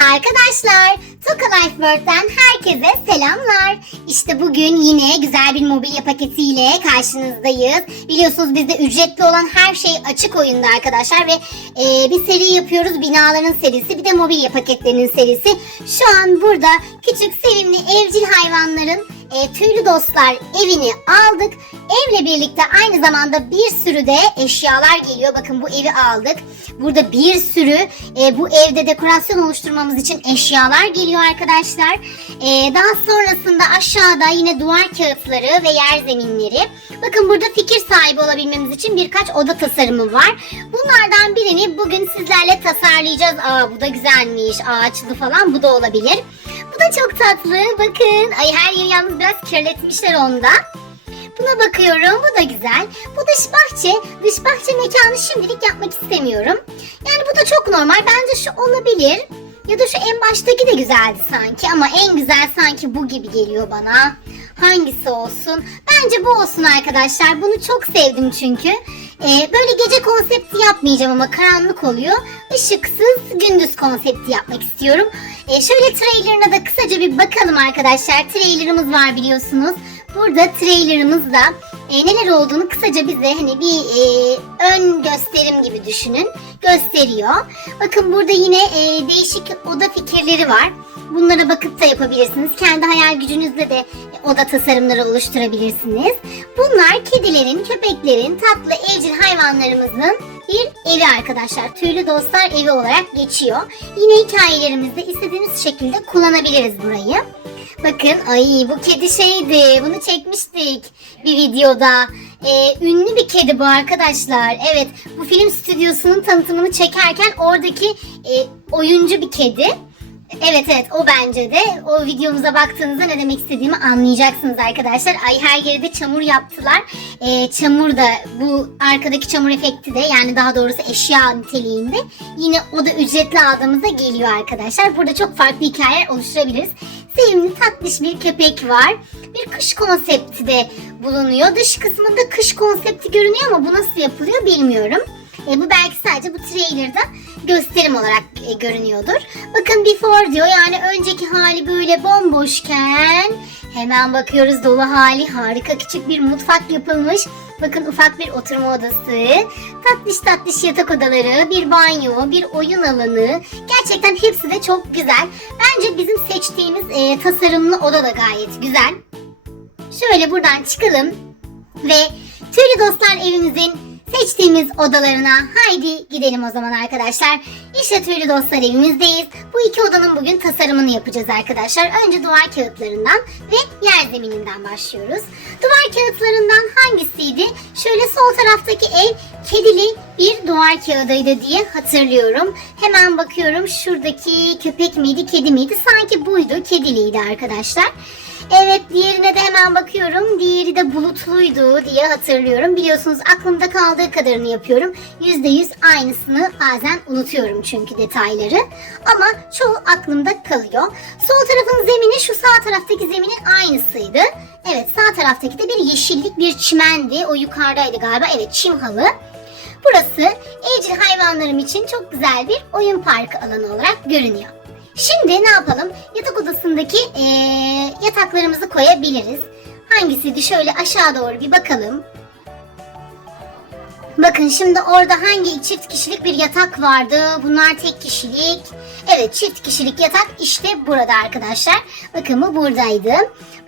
Arkadaşlar, Toka Life World'den herkese selamlar. İşte bugün yine güzel bir mobilya paketiyle karşınızdayız. Biliyorsunuz bizde ücretli olan her şey açık oyunda arkadaşlar ve e, bir seri yapıyoruz. Binaların serisi bir de mobilya paketlerinin serisi. Şu an burada küçük sevimli evcil hayvanların e, tüylü dostlar evini aldık. Evle birlikte aynı zamanda bir sürü de eşyalar geliyor. Bakın bu evi aldık. Burada bir sürü e, bu evde dekorasyon oluşturmamız için eşyalar geliyor arkadaşlar. E, daha sonrasında aşağıda yine duvar kağıtları ve yer zeminleri. Bakın burada fikir sahibi olabilmemiz için birkaç oda tasarımı var. Bunlardan birini bugün sizlerle tasarlayacağız. Aa bu da güzelmiş. Ağaçlı falan bu da olabilir. Da çok tatlı. Bakın. Ay her yeri yalnız biraz kirletmişler onda. Buna bakıyorum. Bu da güzel. Bu dış bahçe. Dış bahçe mekanı şimdilik yapmak istemiyorum. Yani bu da çok normal. Bence şu olabilir. Ya da şu en baştaki de güzeldi sanki. Ama en güzel sanki bu gibi geliyor bana. Hangisi olsun? Bence bu olsun arkadaşlar. Bunu çok sevdim çünkü. Ee, böyle gece konsepti yapmayacağım ama karanlık oluyor. Işıksız gündüz konsepti yapmak istiyorum. Ee, şöyle trailerına da kısaca bir bakalım arkadaşlar. Trailerımız var biliyorsunuz. Burada trailerımızda e, neler olduğunu kısaca bize hani bir e, ön gösterim gibi düşünün. Gösteriyor. Bakın burada yine e, değişik oda fikirleri var. Bunlara bakıp da yapabilirsiniz. Kendi hayal gücünüzle de oda tasarımları oluşturabilirsiniz. Bunlar kedilerin, köpeklerin, tatlı evcil hayvanlarımızın bir evi arkadaşlar. Tüylü dostlar evi olarak geçiyor. Yine hikayelerimizde istediğimiz şekilde kullanabiliriz burayı. Bakın ay bu kedi şeydi. Bunu çekmiştik bir videoda. Ee, ünlü bir kedi bu arkadaşlar. Evet bu film stüdyosunun tanıtımını çekerken oradaki e, oyuncu bir kedi. Evet evet o bence de. O videomuza baktığınızda ne demek istediğimi anlayacaksınız arkadaşlar. Ay her yere de çamur yaptılar. Ee, çamur da bu arkadaki çamur efekti de yani daha doğrusu eşya niteliğinde. Yine o da ücretli aldığımızda geliyor arkadaşlar. Burada çok farklı hikayeler oluşturabiliriz. Sevimli tatlış bir köpek var. Bir kış konsepti de bulunuyor. Dış kısmında kış konsepti görünüyor ama bu nasıl yapılıyor bilmiyorum. E, bu belki sadece bu trailer'da gösterim olarak e, görünüyordur. Bakın before diyor yani önceki hali böyle bomboşken hemen bakıyoruz dolu hali harika küçük bir mutfak yapılmış. Bakın ufak bir oturma odası, tatlış tatlış yatak odaları, bir banyo, bir oyun alanı. Gerçekten hepsi de çok güzel. Bence bizim seçtiğimiz e, tasarımlı oda da gayet güzel. Şöyle buradan çıkalım ve Tüylü Dostlar evimizin seçtiğimiz odalarına haydi gidelim o zaman arkadaşlar. İşte Tüylü Dostlar evimizdeyiz. Bu iki odanın bugün tasarımını yapacağız arkadaşlar. Önce duvar kağıtlarından ve yer zemininden başlıyoruz. Duvar kağıtlarından hangisiydi? Şöyle sol taraftaki ev kedili bir duvar kağıdıydı diye hatırlıyorum. Hemen bakıyorum şuradaki köpek miydi kedi miydi? Sanki buydu kediliydi arkadaşlar. Evet diğerine de hemen bakıyorum. Diğeri de bulutluydu diye hatırlıyorum. Biliyorsunuz aklımda kaldığı kadarını yapıyorum. %100 aynısını bazen unutuyorum çünkü detayları. Ama çoğu aklımda kalıyor. Sol tarafın zemini şu sağ taraftaki zeminin aynısıydı. Evet sağ taraftaki de bir yeşillik bir çimendi. O yukarıdaydı galiba. Evet çim halı. Burası evcil hayvanlarım için çok güzel bir oyun parkı alanı olarak görünüyor. Şimdi ne yapalım? Yatak odasındaki eee, yataklarımızı koyabiliriz. Hangisiydi? Şöyle aşağı doğru bir bakalım. Bakın şimdi orada hangi çift kişilik bir yatak vardı? Bunlar tek kişilik. Evet çift kişilik yatak işte burada arkadaşlar. Bakın bu buradaydı.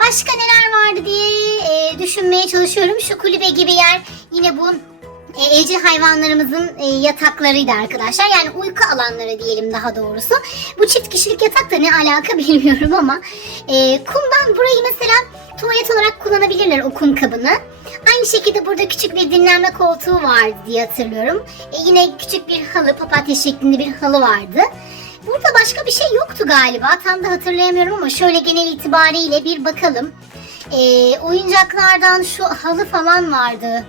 Başka neler vardı diye eee, düşünmeye çalışıyorum. Şu kulübe gibi yer yine bu e, evcil hayvanlarımızın e, yataklarıydı arkadaşlar. Yani uyku alanları diyelim daha doğrusu. Bu çift kişilik yatak da ne alaka bilmiyorum ama e, kumdan burayı mesela tuvalet olarak kullanabilirler o kum kabını. Aynı şekilde burada küçük bir dinlenme koltuğu vardı diye hatırlıyorum. E, yine küçük bir halı, papatya şeklinde bir halı vardı. Burada başka bir şey yoktu galiba. Tam da hatırlayamıyorum ama şöyle genel itibariyle bir bakalım. E, oyuncaklardan şu halı falan vardı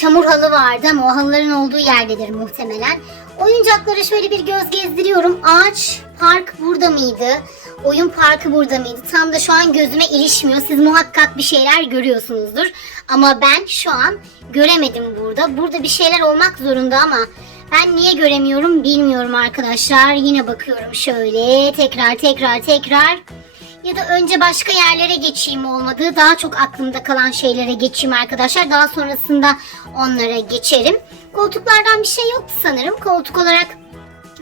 çamur halı vardı ama o halıların olduğu yerdedir muhtemelen. Oyuncaklara şöyle bir göz gezdiriyorum. Ağaç park burada mıydı? Oyun parkı burada mıydı? Tam da şu an gözüme ilişmiyor. Siz muhakkak bir şeyler görüyorsunuzdur. Ama ben şu an göremedim burada. Burada bir şeyler olmak zorunda ama Ben niye göremiyorum bilmiyorum arkadaşlar. Yine bakıyorum şöyle tekrar tekrar tekrar. Ya da önce başka yerlere geçeyim olmadı. Daha çok aklımda kalan şeylere geçeyim arkadaşlar. Daha sonrasında onlara geçerim. Koltuklardan bir şey yoktu sanırım. Koltuk olarak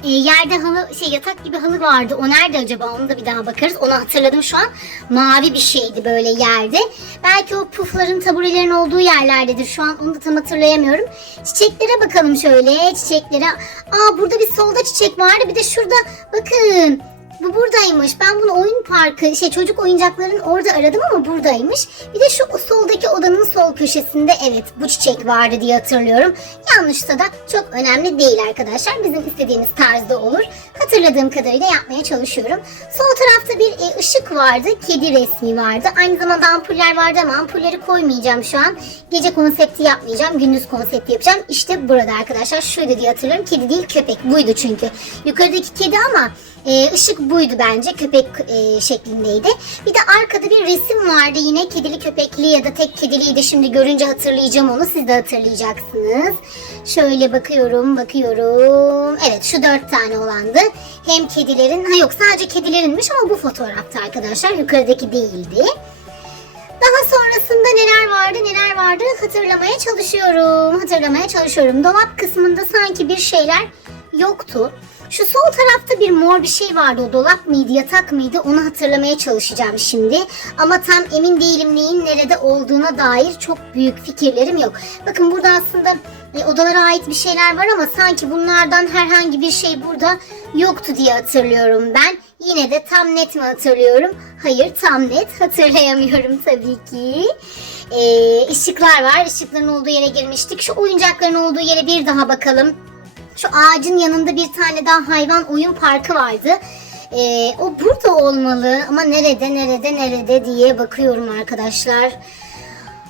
e, yerde halı şey yatak gibi halı vardı. O nerede acaba? Onu da bir daha bakarız. Onu hatırladım şu an. Mavi bir şeydi böyle yerde. Belki o pufların taburelerin olduğu yerlerdedir. Şu an onu da tam hatırlayamıyorum. Çiçeklere bakalım şöyle. Çiçeklere. Aa burada bir solda çiçek vardı. Bir de şurada bakın. Bu buradaymış. Ben bunu oyun parkı, şey çocuk oyuncakların orada aradım ama buradaymış. Bir de şu soldaki odanın sol köşesinde evet bu çiçek vardı diye hatırlıyorum. Yanlışsa da çok önemli değil arkadaşlar. Bizim istediğimiz tarzda olur. Hatırladığım kadarıyla yapmaya çalışıyorum. Sol tarafta bir e, ışık vardı. Kedi resmi vardı. Aynı zamanda ampuller vardı ama ampulleri koymayacağım şu an. Gece konsepti yapmayacağım. Gündüz konsepti yapacağım. İşte burada arkadaşlar. Şuydu diye hatırlıyorum. Kedi değil köpek. Buydu çünkü. Yukarıdaki kedi ama e, ışık buydu bence. Köpek e, şeklindeydi. Bir de arkada bir resim vardı yine. Kedili köpekli ya da tek kediliydi. Şimdi görünce hatırlayacağım onu. Siz de hatırlayacaksınız. Şöyle bakıyorum, bakıyorum. Evet şu dört tane olandı. Hem kedilerin, ha yok sadece kedilerinmiş ama bu fotoğrafta arkadaşlar. Yukarıdaki değildi. Daha sonrasında neler vardı neler vardı hatırlamaya çalışıyorum. Hatırlamaya çalışıyorum. Dolap kısmında sanki bir şeyler yoktu. Şu sol tarafta bir mor bir şey vardı. O dolap mıydı, yatak mıydı? Onu hatırlamaya çalışacağım şimdi. Ama tam emin değilim neyin nerede olduğuna dair çok büyük fikirlerim yok. Bakın burada aslında e, odalara ait bir şeyler var ama sanki bunlardan herhangi bir şey burada yoktu diye hatırlıyorum ben. Yine de tam net mi hatırlıyorum? Hayır tam net hatırlayamıyorum tabii ki. Ee, ışıklar var. Işıkların olduğu yere girmiştik. Şu oyuncakların olduğu yere bir daha bakalım. Şu ağacın yanında bir tane daha hayvan oyun parkı vardı. Ee, o burada olmalı ama nerede nerede nerede diye bakıyorum arkadaşlar.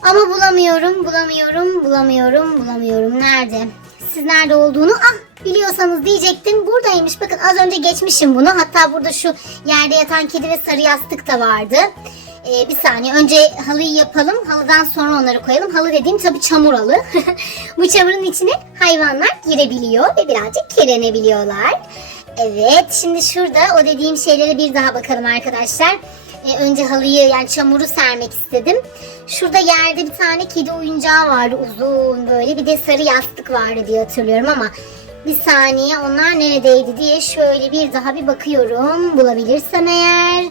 Ama bulamıyorum, bulamıyorum, bulamıyorum, bulamıyorum. Nerede? Siz nerede olduğunu ah biliyorsanız diyecektim. Buradaymış. Bakın az önce geçmişim bunu. Hatta burada şu yerde yatan kedi ve sarı yastık da vardı. Ee, bir saniye. Önce halıyı yapalım. Halıdan sonra onları koyalım. Halı dediğim tabii çamur halı. Bu çamurun içine hayvanlar girebiliyor ve birazcık kirlenebiliyorlar. Evet. Şimdi şurada o dediğim şeylere bir daha bakalım arkadaşlar. Ee, önce halıyı yani çamuru sermek istedim. Şurada yerde bir tane kedi oyuncağı vardı uzun böyle. Bir de sarı yastık vardı diye hatırlıyorum ama bir saniye onlar neredeydi diye şöyle bir daha bir bakıyorum. Bulabilirsem eğer.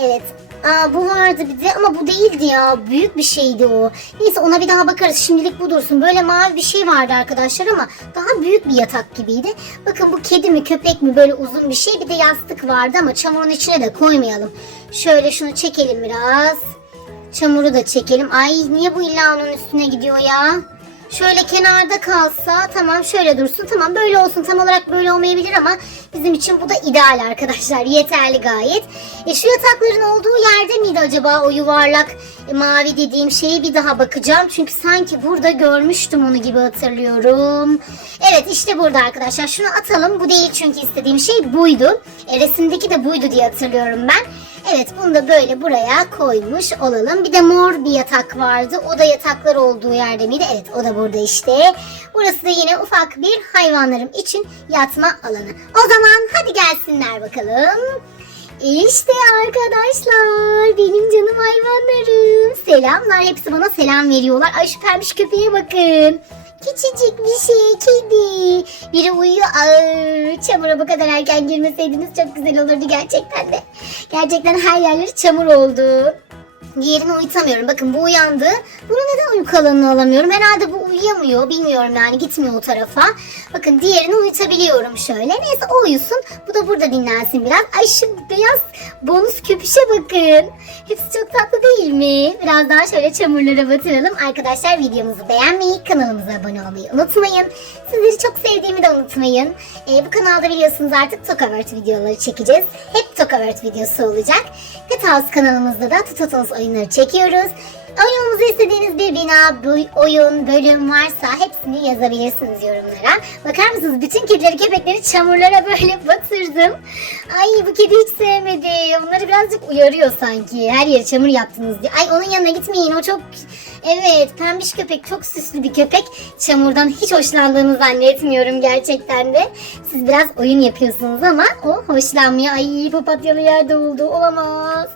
Evet. Aa, bu vardı bir de ama bu değildi ya. Büyük bir şeydi o. Neyse ona bir daha bakarız. Şimdilik bu dursun. Böyle mavi bir şey vardı arkadaşlar ama daha büyük bir yatak gibiydi. Bakın bu kedi mi köpek mi böyle uzun bir şey. Bir de yastık vardı ama çamurun içine de koymayalım. Şöyle şunu çekelim biraz. Çamuru da çekelim. Ay niye bu illa onun üstüne gidiyor ya? Şöyle kenarda kalsa tamam şöyle dursun tamam böyle olsun tam olarak böyle olmayabilir ama bizim için bu da ideal arkadaşlar yeterli gayet. E, şu yatakların olduğu yerde miydi acaba o yuvarlak e, mavi dediğim şeyi bir daha bakacağım. Çünkü sanki burada görmüştüm onu gibi hatırlıyorum. Evet işte burada arkadaşlar şunu atalım bu değil çünkü istediğim şey buydu. E, resimdeki de buydu diye hatırlıyorum ben. Evet bunu da böyle buraya koymuş olalım. Bir de mor bir yatak vardı. O da yataklar olduğu yerde miydi? Evet o da burada işte. Burası da yine ufak bir hayvanlarım için yatma alanı. O zaman hadi gelsinler bakalım. İşte arkadaşlar benim canım hayvanlarım. Selamlar hepsi bana selam veriyorlar. Ay şu pembiş köpeğe bakın. Küçücük bir şey kedi. Biri uyuyor. Aa, çamura bu kadar erken girmeseydiniz çok güzel olurdu gerçekten de. Gerçekten her yerleri çamur oldu. Diğerini uyutamıyorum. Bakın bu uyandı. Bunu neden uyku alanına alamıyorum? Herhalde bu uyuyamıyor. Bilmiyorum yani gitmiyor o tarafa. Bakın diğerini uyutabiliyorum şöyle. Neyse o uyusun. Bu da burada dinlensin biraz. Ay şu beyaz bonus köpüşe bakın. Hepsi çok tatlı değil mi? Biraz daha şöyle çamurlara batıralım. Arkadaşlar videomuzu beğenmeyi, kanalımıza abone olmayı unutmayın. Sizleri çok sevdiğimi de unutmayın. Ee, bu kanalda biliyorsunuz artık Tokavert videoları çekeceğiz. Hep Tokavert videosu olacak. Pet House kanalımızda da Tutotos oyunları çekiyoruz. Oynamamızı istediğiniz bir bina, oyun, bölüm varsa hepsini yazabilirsiniz yorumlara. Bakar mısınız? Bütün kedileri, köpekleri çamurlara böyle batırdım. Ay bu kedi hiç sevmedi. Onları birazcık uyarıyor sanki. Her yeri çamur yaptınız diye. Ay onun yanına gitmeyin. O çok Evet pembiş köpek çok süslü bir köpek. Çamurdan hiç hoşlandığını zannetmiyorum gerçekten de. Siz biraz oyun yapıyorsunuz ama o hoşlanmıyor. Ay papatyalı yerde oldu olamaz.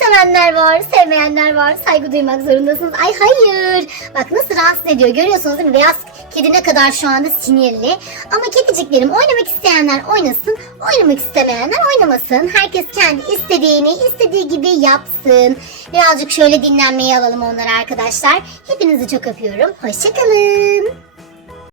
Sevenler var sevmeyenler var. Saygı duymak zorundasınız. Ay hayır. Bak nasıl rahatsız ediyor görüyorsunuz değil mi? Beyaz kedi ne kadar şu anda sinirli. Ama kediciklerim oynamak isteyenler oynasın. Oynamak istemeyenler oynamasın. Herkes kendi istediğini istediği gibi yapsın. Birazcık şöyle dinlenmeyi alalım onlara arkadaşlar. Hepinizi çok öpüyorum. Hoşçakalın.